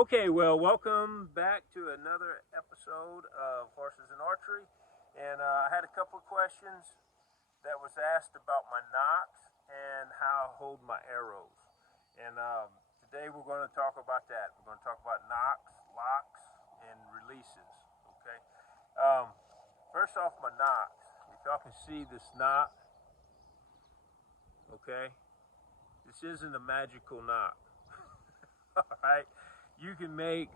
Okay, well, welcome back to another episode of Horses and Archery. And I had a couple of questions that was asked about my nocks and how I hold my arrows. And today we're going to talk about that. We're going to talk about nocks, locks, and releases. Okay. Um, First off, my nocks. If y'all can see this knock, okay, this isn't a magical knock. All right, you can make,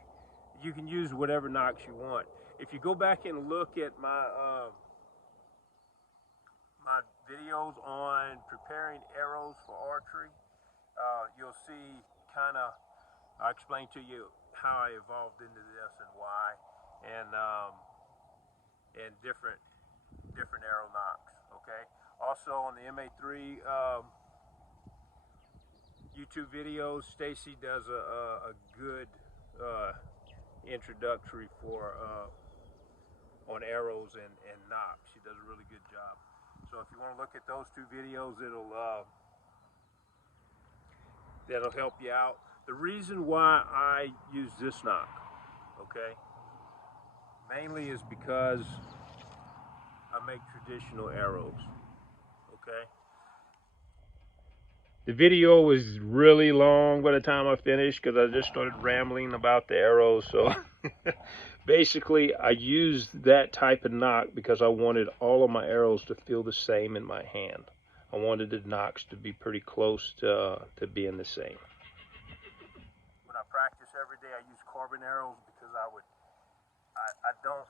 you can use whatever nocks you want. If you go back and look at my videos on preparing arrows for archery, you'll see kind of, I explain to you how I evolved into this and why, and different arrow nocks. Okay. Also on the MA3 YouTube videos, Stacy does a good introductory for on arrows and nocks. She does a really good job. So if you want to look at those two videos, that'll help you out. The reason why I use this knock, okay, mainly is because I make traditional arrows. Okay. The video was really long by the time I finished because I just started rambling about the arrows. So basically, I used that type of knock because I wanted all of my arrows to feel the same in my hand. I wanted the nocks to be pretty close to being the same. When I practice every day, I use carbon arrows because I don't,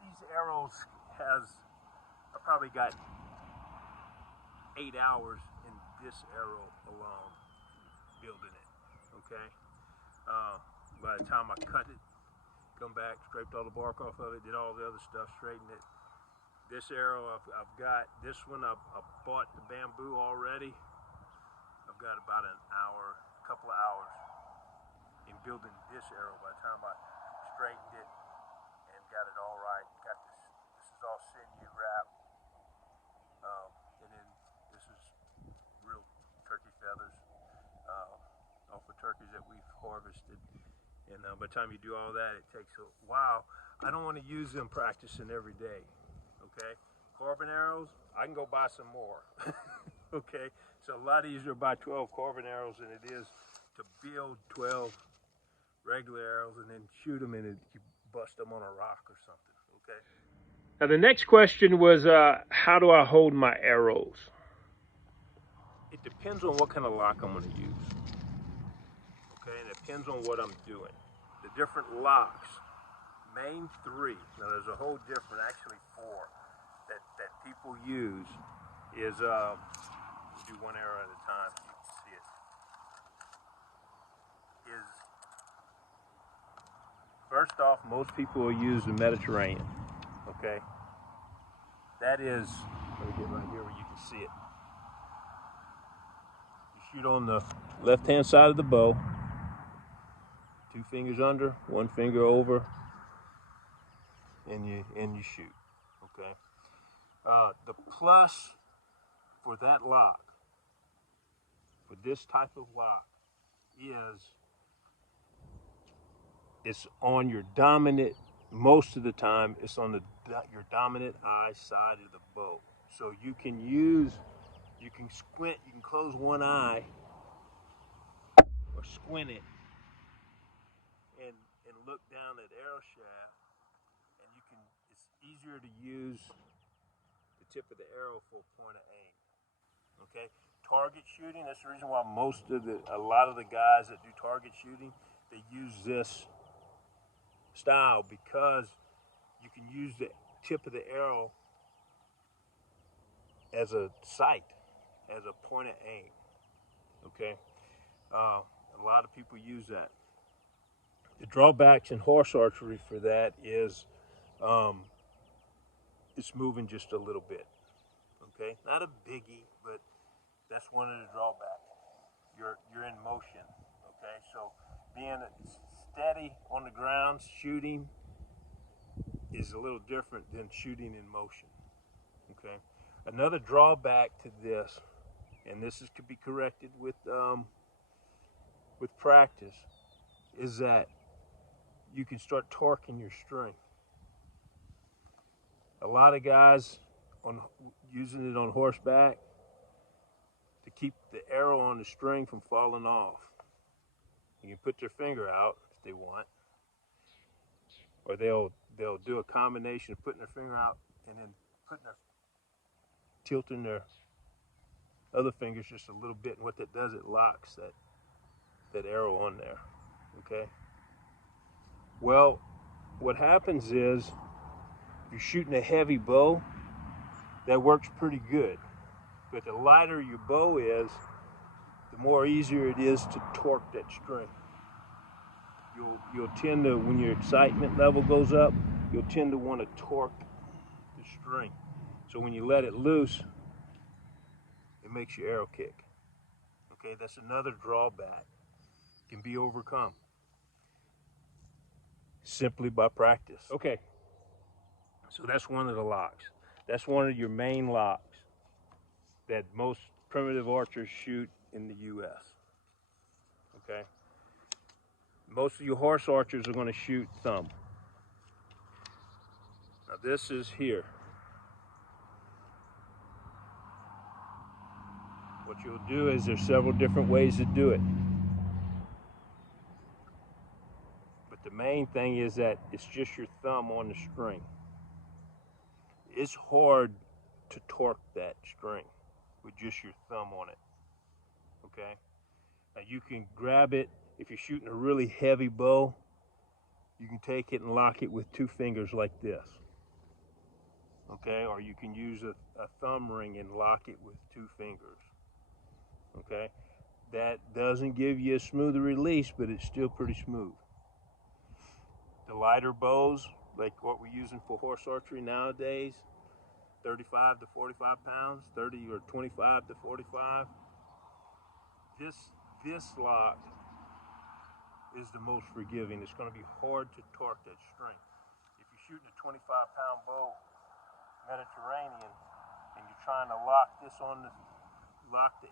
these arrows I probably got 8 hours in this arrow alone building it. Okay. By the time I cut it, come back, scraped all the bark off of it, did all the other stuff, straightened it. This arrow, I've got this one. I bought the bamboo already. I've got about a couple of hours in building this arrow. By the time I straightened it and got it all right, got this. This is all sinew wrap, and then this is real turkey feathers off of turkeys that we've harvested. And by the time you do all that, it takes a while. I don't want to use them practicing every day. Okay, carbon arrows, I can go buy some more. Okay, it's a lot easier to buy 12 carbon arrows than it is to build 12 regular arrows and then shoot them and you bust them on a rock or something. Okay. Now the next question was, how do I hold my arrows? It depends on what kind of lock I'm going to use. Okay, and it depends on what I'm doing. The different locks, main three. Now there's a whole different, actually four, that people use. Is do one arrow at a time. So you can see it. Is first off, most people will use the Mediterranean. Okay, that is. Let me get right here where you can see it. You shoot on the left-hand side of the bow. 2 fingers under, 1 finger over, and you shoot. Okay. The plus for that lock, for this type of lock, is it's on your dominant. Most of the time, it's on your dominant eye side of the bow. So you can squint. You can close one eye or squint it, and look down at arrow shaft, and it's easier to use the tip of the arrow for point of aim. Okay, target shooting. That's the reason why a lot of the guys that do target shooting, they use this style because you can use the tip of the arrow as a sight, as a point of aim. Okay, a lot of people use that. The drawbacks in horse archery for that is it's moving just a little bit. Okay, not a biggie, but that's one of the drawbacks. You're in motion. Okay, so being steady on the ground shooting is a little different than shooting in motion. Okay, another drawback to this, and this could be corrected with practice, is that you can start torquing your string. A lot of guys on using it on horseback to keep the arrow on the string from falling off. You can put their finger out if they want, or they'll do a combination of putting their finger out and then tilting their other fingers just a little bit, and what that does, it locks that arrow on there. Okay. Well, what happens is, if you're shooting a heavy bow, that works pretty good. But the lighter your bow is, the more easier it is to torque that string. You'll tend to, when your excitement level goes up, you'll tend to want to torque the string. So when you let it loose, it makes your arrow kick. Okay, that's another drawback. It can be overcome simply by practice. Okay, so that's one of the locks. That's one of your main locks that most primitive archers shoot in the U.S. Okay, most of your horse archers are going to shoot thumb. Now this is here. What you'll do is, there's several different ways to do it. But the main thing is that it's just your thumb on the string. It's hard to torque that string with just your thumb on it. Okay? Now you can grab it, if you're shooting a really heavy bow, you can take it and lock it with two fingers like this. Okay? Or you can use a thumb ring and lock it with two fingers. Okay? That doesn't give you a smoother release, but it's still pretty smooth. The lighter bows, like what we're using for horse archery nowadays, 35 to 45 pounds, 30 or 25 to 45. This lock is the most forgiving. It's going to be hard to torque that string. If you're shooting a 25-pound bow, Mediterranean, and you're trying to lock the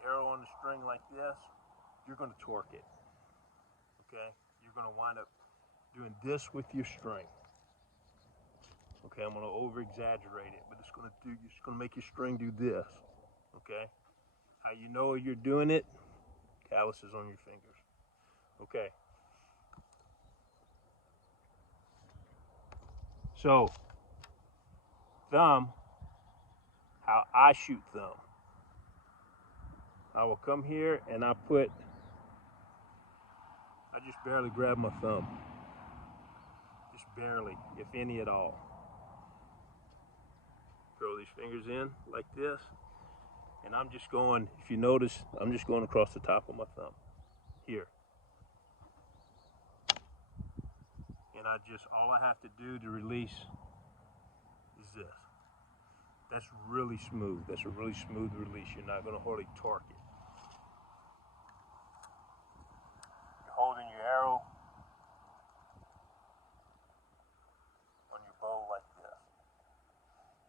arrow on the string like this, you're going to torque it. Okay? You're going to wind up doing this with your string. Okay, I'm going to over-exaggerate it, but it's going to make your string do this. Okay? How you know you're doing it? Calluses on your fingers. Okay. So, thumb, how I shoot thumb. I will come here and I just barely grab my thumb. Just barely, if any at all. Throw these fingers in like this. And I'm just going, if you notice, I'm just going across the top of my thumb. Here. And all I have to do to release is this. That's really smooth. That's a really smooth release. You're not going to hardly torque it. You're holding your arrow on your bow like this.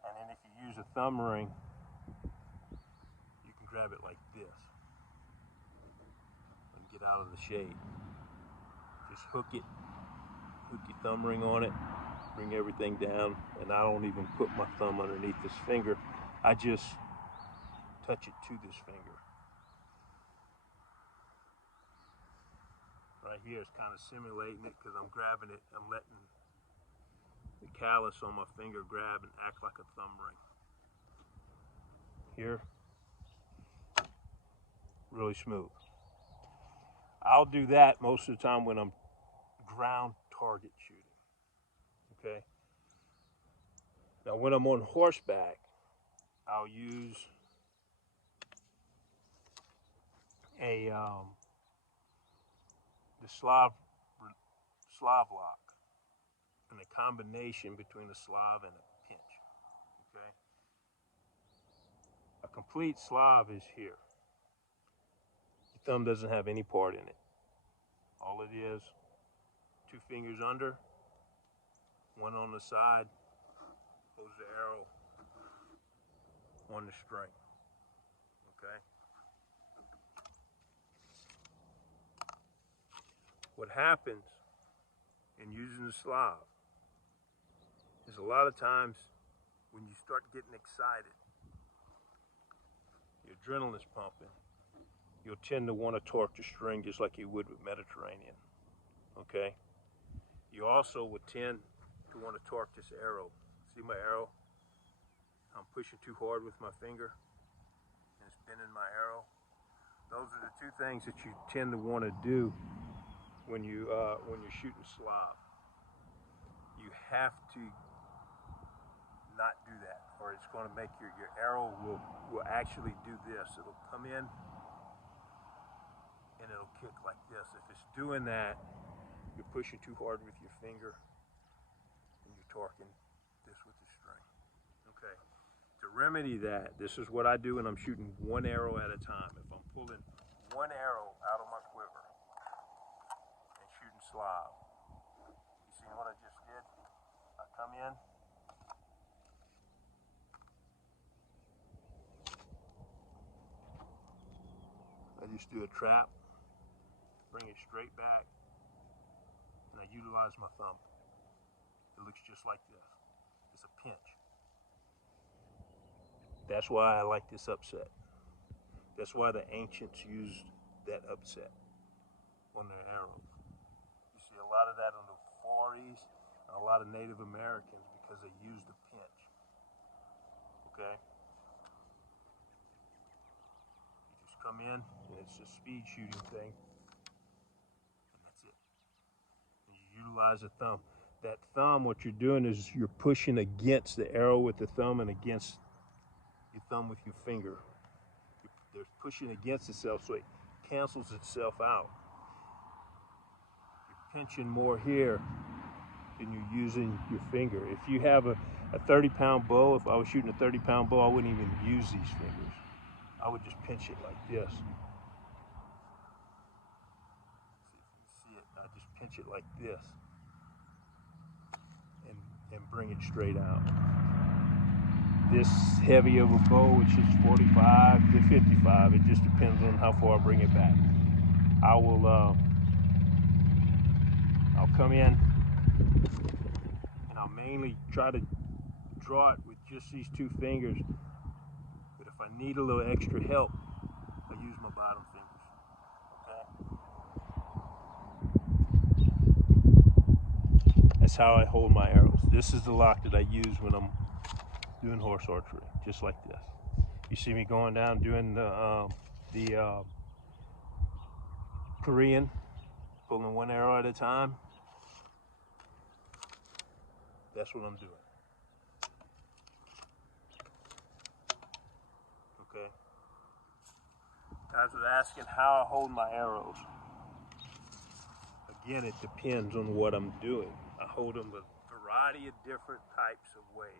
And then if you use a thumb ring, you can grab it like this and get out of the shade. Just hook your thumb ring on it, bring everything down, and I don't even put my thumb underneath this finger. I just touch it to this finger. Right here is kind of simulating it because I'm grabbing it, I'm letting the callus on my finger grab and act like a thumb ring. Here, really smooth. I'll do that most of the time when I'm ground target shooting. Okay. Now when I'm on horseback, I'll use the Slav lock, and a combination between a Slav and a pinch. Okay. A complete Slav is here. The thumb doesn't have any part in it. All it is, two fingers under, one on the side, holds the arrow on the string. Okay? What happens in using the Slav is a lot of times when you start getting excited, your adrenaline's pumping, you'll tend to want to torque the string just like you would with Mediterranean, okay? You also would tend to want to torque this arrow. See my arrow? I'm pushing too hard with my finger and it's bending my arrow. Those are the two things that you tend to want to do when you're shooting Slav. You have to not do that, or it's going to make your arrow will actually do this. It'll come in and it'll kick like this. If it's doing that, you're pushing too hard with your finger and you're torquing this with the string. Okay. To remedy that, this is what I do when I'm shooting one arrow at a time. If I'm pulling one arrow out of my quiver and shooting Slav, you see what I just did? I come in, I just do a trap, bring it straight back, and I utilize my thumb. It looks just like this. It's a pinch. That's why I like this upset. That's why the ancients used that upset on their arrows. You see a lot of that on the Far East and a lot of Native Americans because they used a pinch. Okay? You just come in and it's a speed shooting thing. And that's it. And you utilize a thumb. That thumb, what you're doing is you're pushing against the arrow with the thumb and against your thumb with your finger. They're pushing against itself so it cancels itself out. You're pinching more here than you're using your finger. If you have a 30-pound bow, if I was shooting a 30-pound bow, I wouldn't even use these fingers. I would just pinch it like this. See if you see it, I just pinch it like this and bring it straight out. This heavy of a bow, it's just 45 to 55. It just depends on how far I bring it back. I'll come in and I'll mainly try to draw it with just these two fingers. But if I need a little extra help, I use my bottom fingers. Okay? That's how I hold my arrows. This is the lock that I use when I'm doing horse archery, just like this. You see me going down doing the Korean, pulling one arrow at a time. That's what I'm doing. Okay. Guys was asking how I hold my arrows. Again, it depends on what I'm doing. I hold them a variety of different types of ways.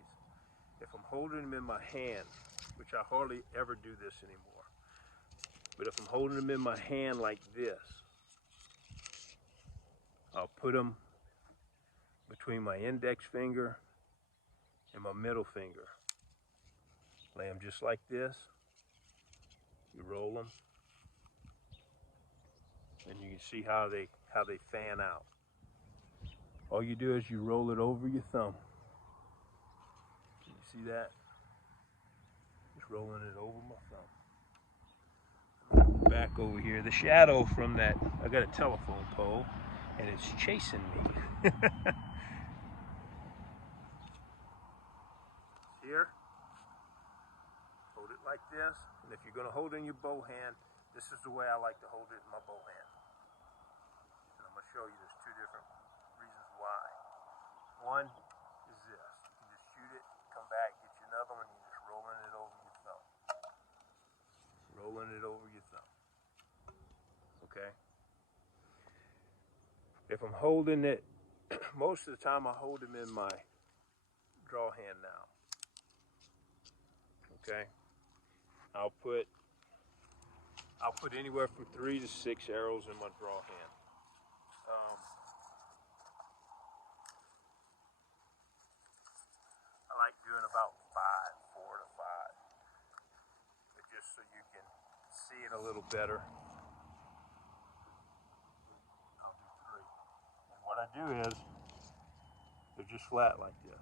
If I'm holding them in my hand, which I hardly ever do this anymore, but if I'm holding them in my hand like this, I'll put them between my index finger and my middle finger. Lay them just like this. You roll them, and you can see how they fan out. All you do is you roll it over your thumb. Can you see that? Just rolling it over my thumb. Back over here, the shadow from that, I got a telephone pole, and it's chasing me. Here, hold it like this, and if you're going to hold it in your bow hand, this is the way I like to hold it in my bow hand. And I'm going to show you there's two different reasons why. One is this. You can just shoot it, come back, get you another one, and you're just rolling it over your thumb. Rolling it over your thumb. Okay? If I'm holding it, most of the time I hold them in my draw hand now. Okay? I'll put anywhere from 3 to 6 arrows in my draw hand. I like doing about 4 to 5, but just so you can see it a little better. I'll do 3. what I do is, they're just flat like this.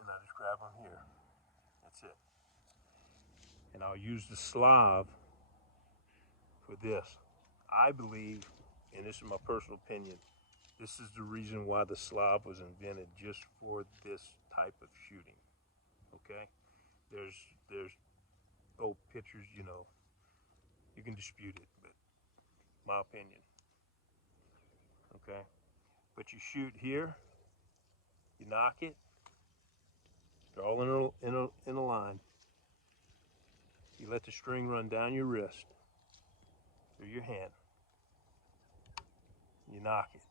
And I just grab them here. That's it. And I'll use the Slav for this. I believe, and this is my personal opinion, this is the reason why the Slav was invented, just for this type of shooting. Okay? There's old pictures, you know, you can dispute it, but my opinion. Okay? But you shoot here, you knock it, they're all in a line. You let the string run down your wrist, through your hand. You knock it.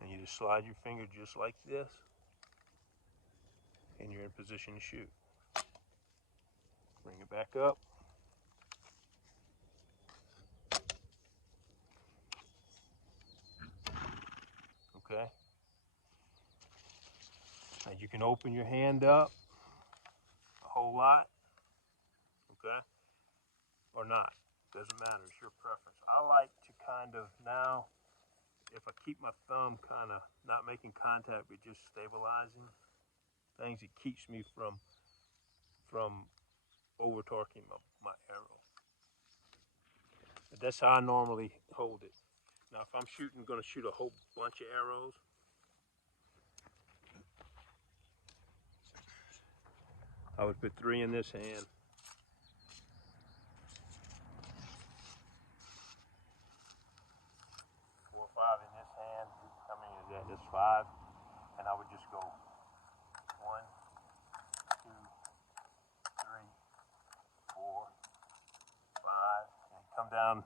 And you just slide your finger just like this, and you're in position to shoot. Bring it back up. Okay? Now you can open your hand up a whole lot, okay? Or not. Doesn't matter, it's your preference. I like to kind of now, if I keep my thumb kind of not making contact but just stabilizing things, it keeps me from over torquing my arrow. But that's how I normally hold it. Now if I'm gonna shoot a whole bunch of arrows, I would put 3 in this hand, 4 or 5 in this hand. How many is that? That's 5. And I would just go 1, 2, 3, 4, 5, and come down,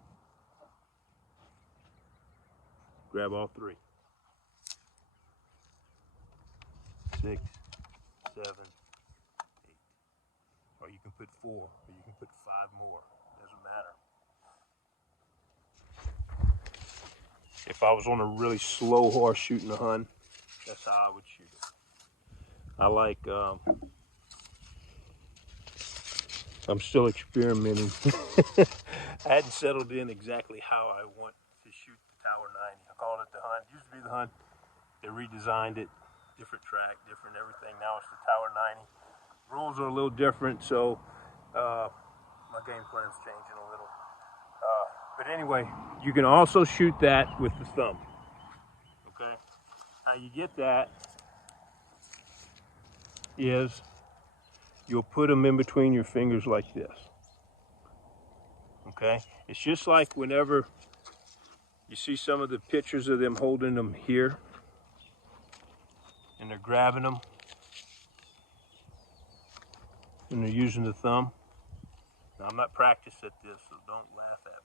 grab all 3. 6, 7, 8. Or you can put 4, or you can put 5 more. Doesn't matter. If I was on a really slow horse shooting a hun, that's how I would shoot it. I like, I'm still experimenting. I hadn't settled in exactly how I want to shoot the Tower 90. I called it the hun. It used to be the hun. They redesigned it, different track, different everything. Now it's the Tower 90. Rules are a little different, so my game plan's changing a little. But anyway, you can also shoot that with the thumb. Okay? How you get that is you'll put them in between your fingers like this. Okay? It's just like whenever you see some of the pictures of them holding them here and they're grabbing them and they're using the thumb. Now I'm not practiced at this, so don't laugh at me.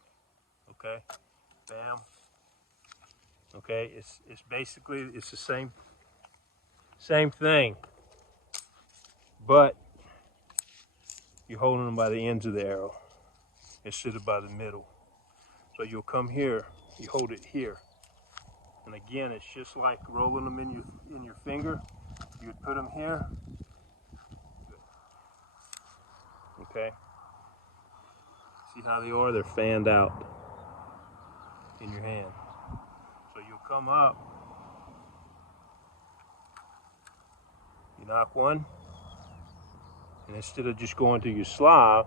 Okay? Bam. Okay? It's basically it's the same thing, but you're holding them by the ends of the arrow instead of by the middle. So you'll come here, you hold it here, and again it's just like rolling them in your finger. You'd put them here. Okay. See how they are? They're fanned out in your hand. So you'll come up, you knock one, and instead of just going to your Slav,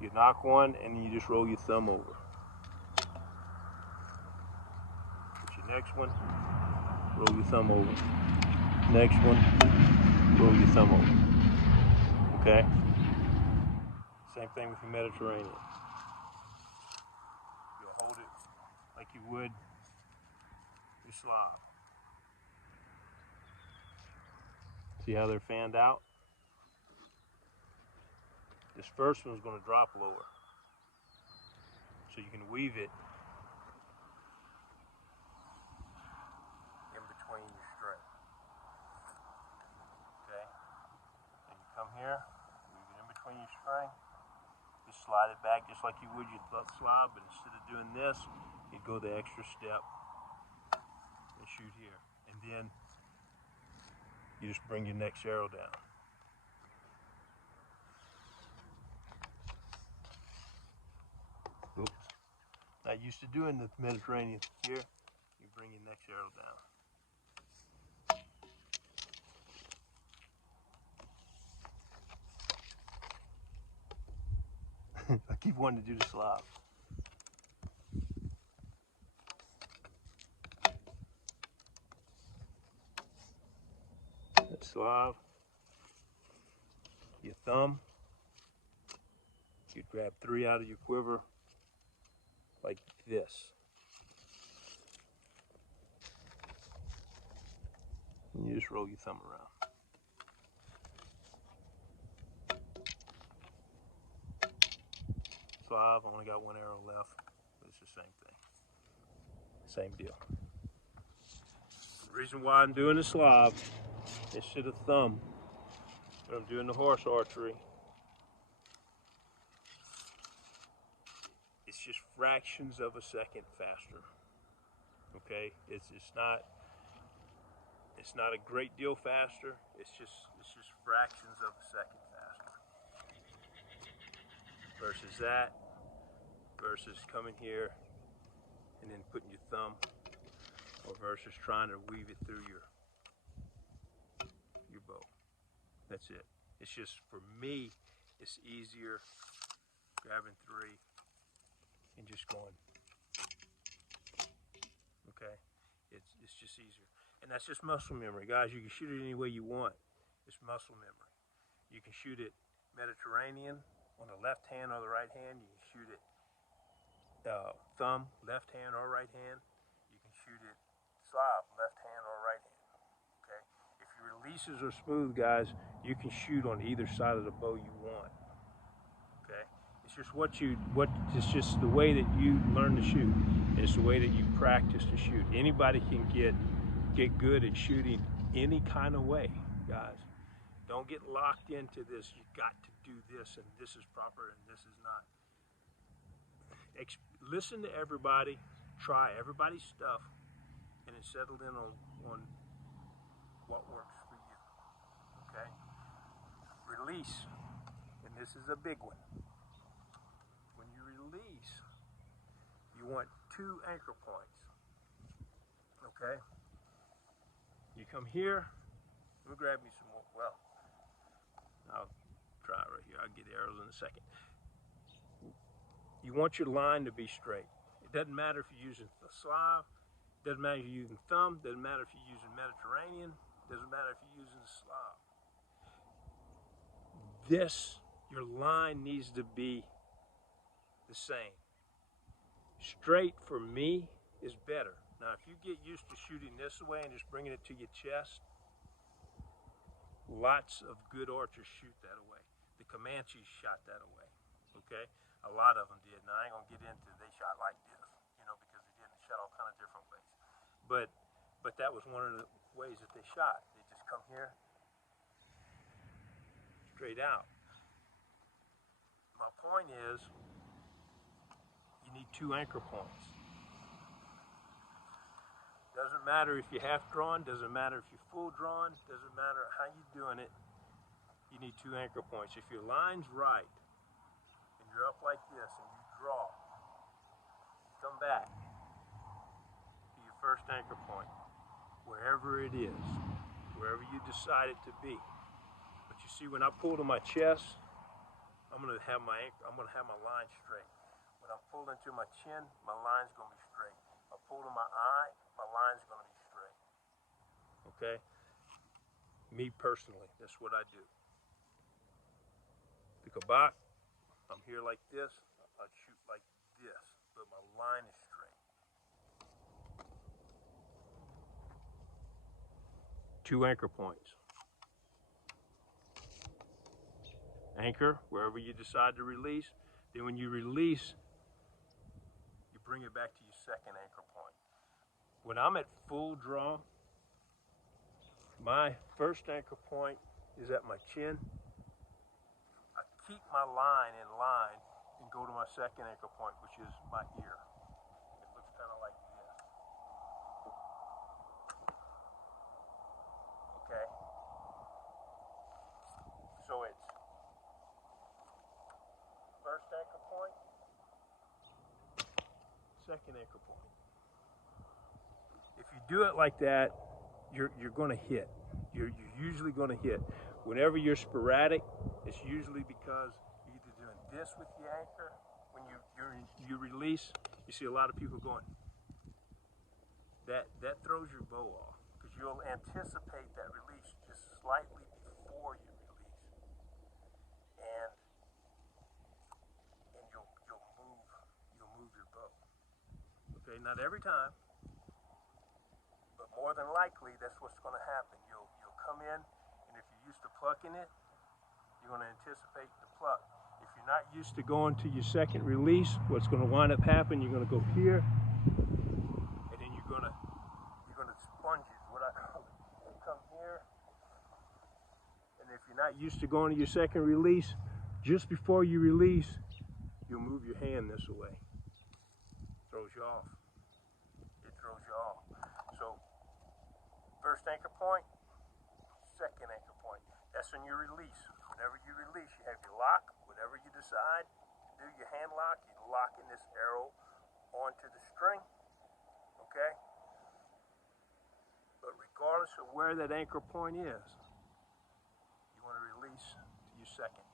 you knock one and you just roll your thumb over. Put your next one, roll your thumb over. Next one, roll your thumb over. Okay? Same thing with your Mediterranean. You'll hold it like you would your Slav. See how they're fanned out? This first one's going to drop lower. So you can weave it in between your string. Okay? And you come here, weave it in between your string. Just slide it back just like you would your Slav, but instead of doing this, you go the extra step and shoot here. And then you just bring your next arrow down. Oops. Not used to doing the Mediterranean. Here, you bring your next arrow down. I keep wanting to do the Slav. That Slav, your thumb, you grab 3 out of your quiver like this. And you just roll your thumb around. Slav, only got 1 arrow left, but it's the same thing. Same deal. The reason why I'm doing the Slav instead of thumb, when I'm doing the horse archery, it's just fractions of a second faster. Okay, it's not a great deal faster. It's just fractions of a second faster. Versus that, versus coming here and then putting your thumb, or versus trying to weave it through your bow. That's it. It's just, for me, it's easier grabbing 3 and just going. Okay, it's just easier, and that's just muscle memory, guys. You can shoot it any way you want. It's muscle memory. You can shoot it Mediterranean on the left hand or the right hand. You can shoot it thumb, left hand or right hand. You can shoot it Slav, left hand or right hand. Okay. If your releases are smooth, guys, you can shoot on either side of the bow you want. Okay. It's just it's just the way that you learn to shoot. It's the way that you practice to shoot. Anybody can get good at shooting any kind of way, guys. Don't get locked into this. You got to do this, and this is proper, and this is not. Listen to everybody, try everybody's stuff, and then settle in on what works for you. Okay? Release, and this is a big one. When you release, you want 2 anchor points. Okay? You come here. Let me grab me some more. Well, I'll try it right here. I'll get the arrows in a second. You want your line to be straight. It doesn't matter if you're using the Slav, doesn't matter if you're using thumb, doesn't matter if you're using Mediterranean, doesn't matter if you're using Slav. Your line needs to be the same. Straight for me is better. Now, if you get used to shooting this way and just bringing it to your chest, lots of good archers shoot that way. The Comanches shot that way, okay? A lot of them did. Now, I ain't gonna get into they shot like this, because they didn't shot all kind of different ways. But that was one of the ways that they shot. They just come here, straight out. My point is, you need 2 anchor points. Doesn't matter if you're half drawn, doesn't matter if you're full drawn, doesn't matter how you're doing it, you need 2 anchor points. If your line's right, and you're up like this, and you draw, come back to your first anchor point, wherever it is, wherever you decide it to be. But you see, when I pull to my chest, I'm gonna have my line straight. When I pull into my chin, my line's gonna be straight. If I pull to my eye, my line's gonna be straight. Okay? Me personally, that's what I do. The kabak, I'm here like this, I shoot like this, but my line is straight. 2 anchor points. Anchor wherever you decide to release. Then when you release, you bring it back to your second anchor point. When I'm at full draw, my first anchor point is at my chin. I keep my line in line and go to my second anchor point, which is my ear. It looks kind of like this. Okay? So it's first anchor point, second anchor point. If you do it like that, you're going to hit. You're usually going to hit. Whenever you're sporadic, it's usually because you're either doing this with the anchor when you release. You see a lot of people going. That throws your bow off because you'll anticipate that release just slightly before you release, and you'll move your bow. Okay, not every time, but more than likely that's what's going to happen. You'll come in, and if you're used to plucking it, you're going to anticipate the pluck. If you're not used to going to your second release, what's going to wind up happening? You're going to go here, and then you're going to sponge it. What I call it. You come here, and if you're not used to going to your second release, just before you release, you'll move your hand this way. Throws you off. It throws you off. So, first anchor point, second anchor point. That's when you release. Whenever you release, you have your lock. Whatever you decide to do, your hand lock, you're locking this arrow onto the string. Okay? But regardless of where that anchor point is, you want to release to your second.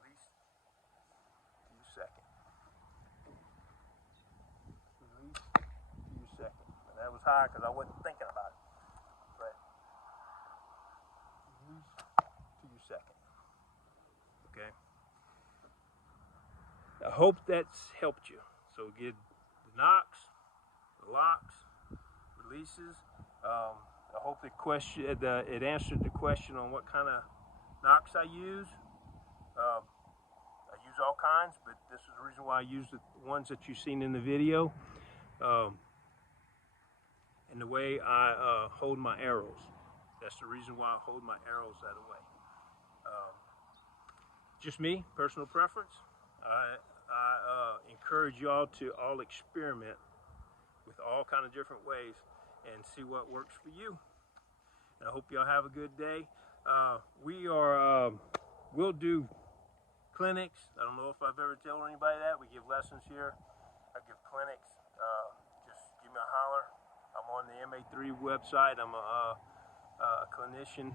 Release to your second. Release to your second. And that was high because I wasn't thinking about it. But release to your second. Okay? I hope that's helped you. So get the knocks, the locks, releases. I hope it answered the question on what kind of knocks I use. I use all kinds, but this is the reason why I use the ones that you've seen in the video. And the way I hold my arrows. That's the reason why I hold my arrows that way. Just me, personal preference. I encourage y'all to all experiment with all kind of different ways and see what works for you. And I hope y'all have a good day. We'll do clinics. I don't know if I've ever told anybody that. We give lessons here. I give clinics. Just give me a holler. I'm on the MA3 website. I'm a clinician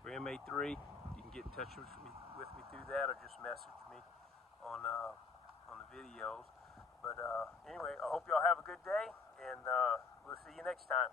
for MA3. You can get in touch with me through that, or just message me on the videos. But anyway, I hope y'all have a good day, and we'll see you next time.